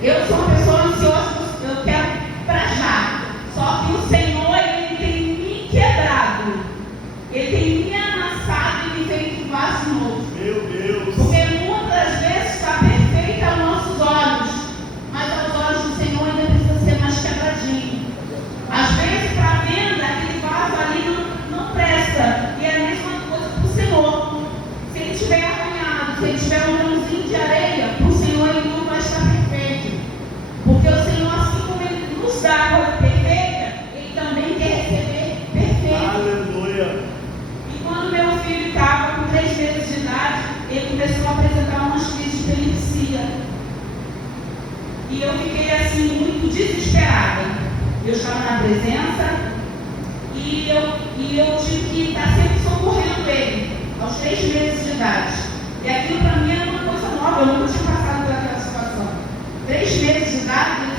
Eu sou uma pessoa ansiosa, eu quero para já. Só que o Senhor, Ele tem me quebrado. Ele tem me amassado e me feito vaso novo. Meu Deus. Porque muitas vezes está perfeita aos nossos olhos, mas aos olhos do Senhor ainda precisa ser mais quebradinho. Às vezes, para a venda, aquele vaso ali não presta. E é a mesma coisa para o Senhor. Se ele estiver arranhado, se ele tiver um grãozinho de areia, para o Senhor ele não vai estar perfeito. Porque o Senhor, assim como Ele nos dá a coisa perfeita, Ele também quer receber perfeito. Aleluia. E quando meu filho estava com 3 meses de idade, ele começou a apresentar umas crises de epilepsia. E eu fiquei assim, muito desesperada. Eu estava na presença e eu tive que estar sempre socorrendo ele, aos 3 meses de idade. E aquilo para mim era uma coisa nova, eu nunca tinha passado por aquela situação. 3 meses de idade, ele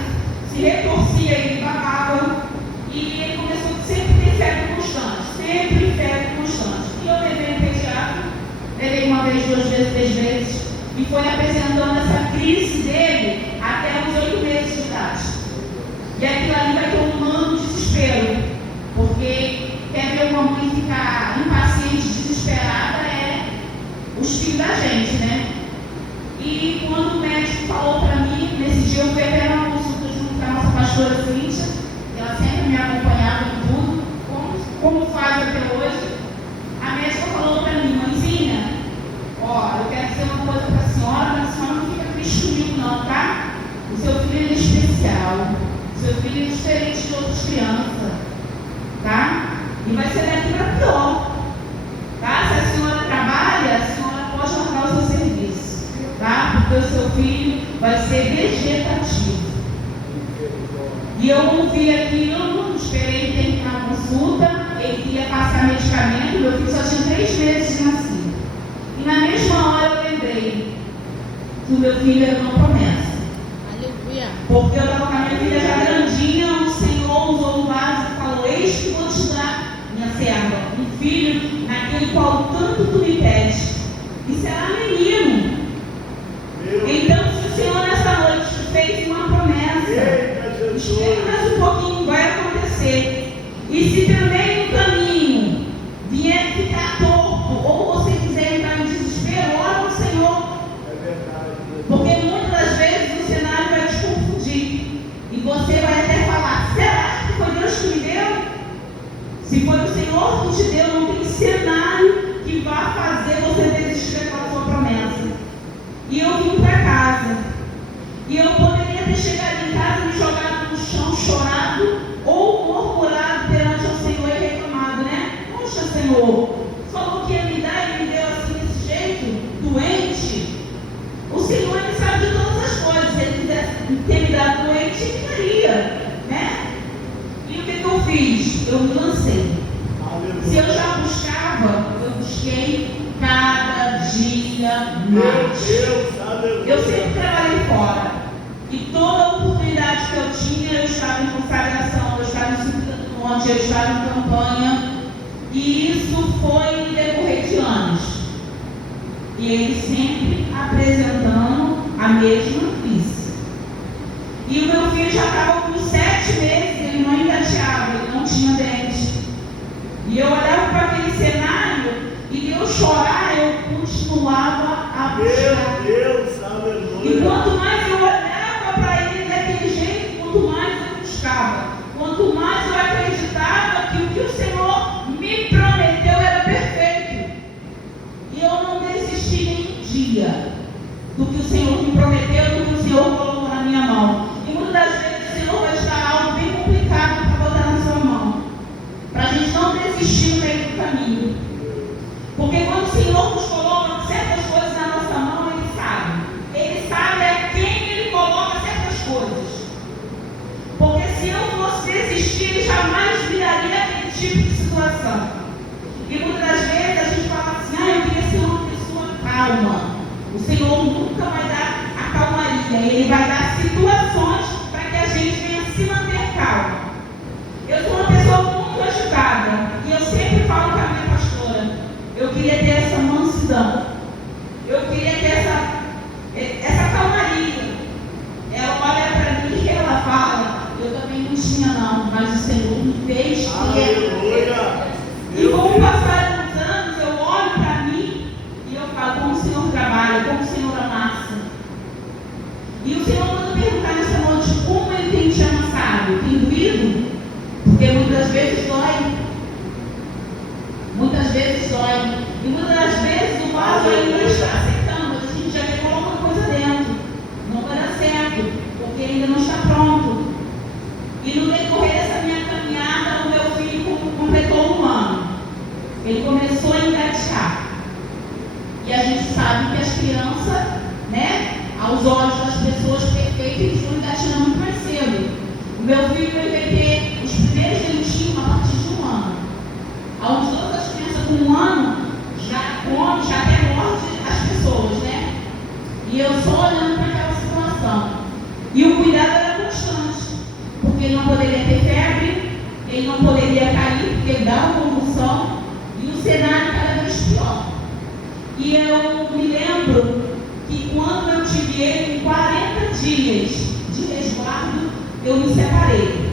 se retorcia, ele babava, e ele começou sempre a ter febre constante, sempre febre constante. E eu levei no pediatra, levei 1 vez, 2 vezes, 3 vezes, e foi apresentando essa crise dele até os 8 meses de idade. E aquilo ali vai tomando desespero, porque quer ver uma mãe ficar impaciente, desesperada, é os filhos da gente, né? E quando o médico falou para mim, nesse dia eu fui até uma consulta junto com a nossa pastora Cíntia, ela sempre me acompanhava em tudo, como faz até hoje. A médica falou para mim, mãezinha, ó, eu quero dizer uma coisa para a senhora, mas a senhora não fica triste comigo não, tá? O seu filho é especial, o seu filho é diferente de outras crianças, tá? E vai ser daqui para pior, tá? Se a senhora trabalha, a senhora pode largar o seu serviço, tá? Porque o seu filho vai ser vegetativo. E eu ouvi aquilo, esperei ele terminar a consulta, ele ia passar medicamento, meu filho só tinha 3 meses de nascido. E na mesma hora eu lembrei que o meu filho era uma promessa. Aleluia. Porque eu estava com a minha filha já grandinha, o Senhor usou um vaso e falou, eis que vou te dar, minha serva, um filho naquele qual tanto tu me pedes. E será menino. Então, se o Senhor nessa noite fez uma promessa, espere mais um pouquinho, vai acontecer. E se também no caminho vier ficar torto, ou você quiser entrar em desespero, ora no Senhor. Porque muitas das vezes o cenário vai te confundir. E você vai até falar, será que foi Deus que me deu? Se foi o Senhor que te deu, não tem cenário que vá fazer você desistir daquela sua promessa. E eu vim para casa. E eu poderia ter chegado em casa, me jogado no chão, chorado, ou murmurado perante o Senhor e reclamado, né? Poxa, Senhor, falou que ia me dar e me deu assim desse jeito, doente. O Senhor, Ele sabe de todas as coisas. Se Ele quisesse ter me dado doente, Ele daria, né? E o que eu fiz? Eu me lancei. Se eu já buscava, eu busquei cada dia mais. Eu sempre trabalhei fora. E toda oportunidade que eu tinha, eu estava em consagração, eu estava em subida do monte, eu estava em campanha. E isso foi no decorrer de anos. E ele sempre apresentando a mesma crise. E o meu filho já estava com 7 meses, ele não engateava, ele não tinha dente. E eu olhava para aquele cenário e eu chorar, eu continuava a buscar. Meu Deus, aleluia. E quanto mais eu olhava para ele daquele jeito, quanto mais eu buscava. Quanto mais eu acreditava que o que o Senhor me prometeu era perfeito. E eu não desisti nem um dia do que o Senhor me prometeu, do que o Senhor colocou na minha mão. E muitas das vezes o Senhor vai estar algo bem complicado para botar na sua mão, para a gente não desistir no meio do caminho. Porque quando o Senhor nos coloca certas coisas na nossa mão, Ele sabe. Ele sabe a quem Ele coloca certas coisas. Porque se eu fosse desistir, Ele jamais me daria aquele tipo de situação. E muitas das vezes a gente fala assim, eu queria ser uma pessoa calma. O Senhor nunca vai dar a calmaria. Ele vai dar situações para que a gente venha se manter calma. Eu sou uma pessoa muito agitada. E eu sempre falo com a minha pastora, eu queria ter essa mansidão. Eu queria ter essa calmaria. Ela olha E o Senhor manda perguntar nessa noite como Ele tem te amassado. Tem doído? Porque muitas vezes dói. Muitas vezes dói. E muitas das vezes o vaso ainda está aceitando. A gente já quer colocar coisa dentro. Não vai dar certo, porque ainda não está pronto. E no decorrer dessa minha caminhada, o meu filho completou 1 ano. Ele começou a engatear. E a gente sabe que as crianças, né, aos olhos das pessoas perfeitas, eles vão engatinhando muito mais cedo. O meu filho vai ter os primeiros dentinhos a partir de 1 ano. Aonde todas as crianças com 1 ano já come, já até morde as pessoas, né? E eu só olhando para aquela situação. E o cuidado era constante, porque ele não poderia ter febre, ele não poderia cair, porque ele dava convulsão, e o cenário cada vez pior. E eu me lembro que quando eu tive ele, em 40 dias de resguardo, eu me separei.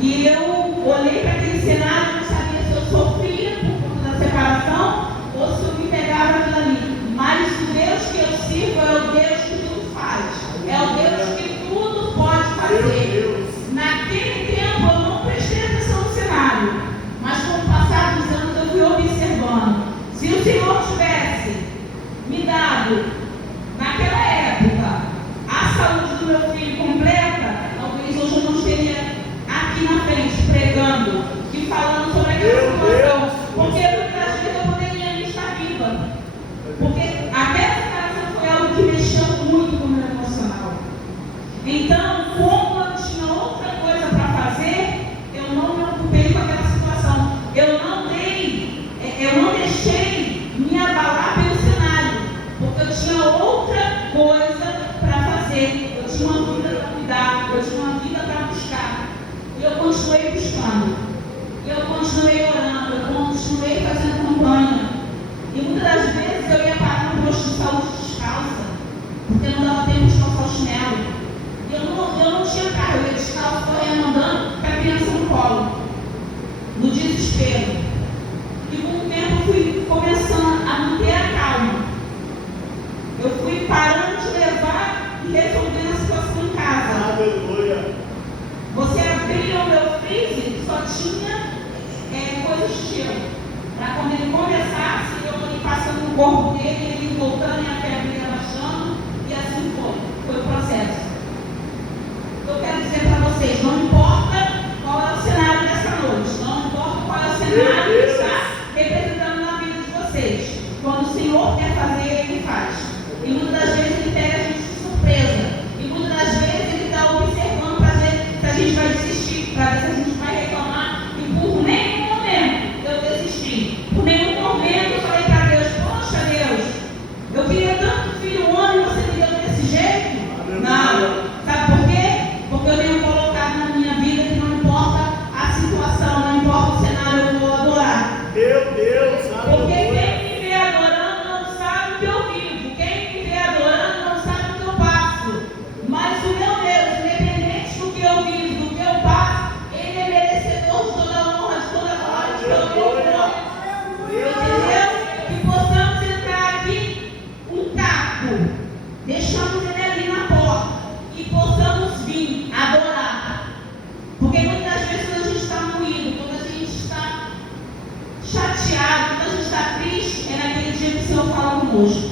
E eu olhei para aquele cenário e não sabia se eu sofria por conta da separação ou se eu me pegava aquilo ali. Mas o Deus que eu sirvo é o Deus que tudo faz. É o Deus que tudo pode fazer. Naquele tempo eu não prestei atenção no cenário, mas com o passar dos anos eu fui observando. Se o Senhor tivesse me dado, naquela época, a saúde do meu filho completa, talvez hoje eu não esteja aqui na frente pregando e falando sobre aquela situação. Porque muitas vezes eu poderia nem estar viva. Porque aquela separação foi algo que mexeu muito com o meu emocional. Então, como eu tinha outra coisa para fazer, eu não me ocupei com aquela situação. Eu não deixei me abalar pelo cenário, porque eu tinha outra coisa para fazer. Eu tinha uma vida para cuidar, eu tinha uma vida para buscar. E eu continuei buscando. E eu continuei orando, eu continuei fazendo campanha. E muitas das vezes eu ia parar no posto de saúde descalça, porque não dava tempo de calçar o chinelo. E eu não tinha carro, eu ia descalço, correndo, andando, com a criança no colo, no desespero. E com o tempo eu fui começando a manter a calma. Eu fui parando de levar e resolvendo a situação em casa. Aleluia. Você abria o meu freezer, só tinha coisas de gelo. Para quando ele começasse, eu ia passando no corpo dele, ele voltando e a febre ia baixando, e assim foi o processo. Eu quero dizer para vocês, não importa qual é o cenário dessa noite, não importa qual é o cenário que está representando na vida de vocês. Quando o Senhor quer fazer, Ele faz. E muitas das vezes Ele pega a gente de surpresa. E muitas das vezes Ele está observando para ver se a gente vai desistir, para ver se a gente vai reclamar. E por nenhum momento eu desisti. Por nenhum momento eu falei para Deus, poxa Deus, eu queria tanto filho homem e você me deu desse jeito. Não. Sabe por quê? Porque eu tenho colocado na minha vida que não importa a situação, não importa o cenário, eu vou adorar. Meu Deus, Porque aleluia. quem me vê adorando não sabe o que eu vivo. Quem me vê adorando não sabe o que eu passo. Mas o meu Deus, independente do que eu vivo, do que eu passo, Ele é merecedor de toda a honra, de toda a glória, de todo o louvor. Entendeu? Que possamos entrar aqui um capo, deixamos ele ali na porta e possamos vir adorar. Porque muitas vezes quando a gente está moído, quando a gente está chateado, quando a gente está triste, é naquele dia que o Senhor fala conosco.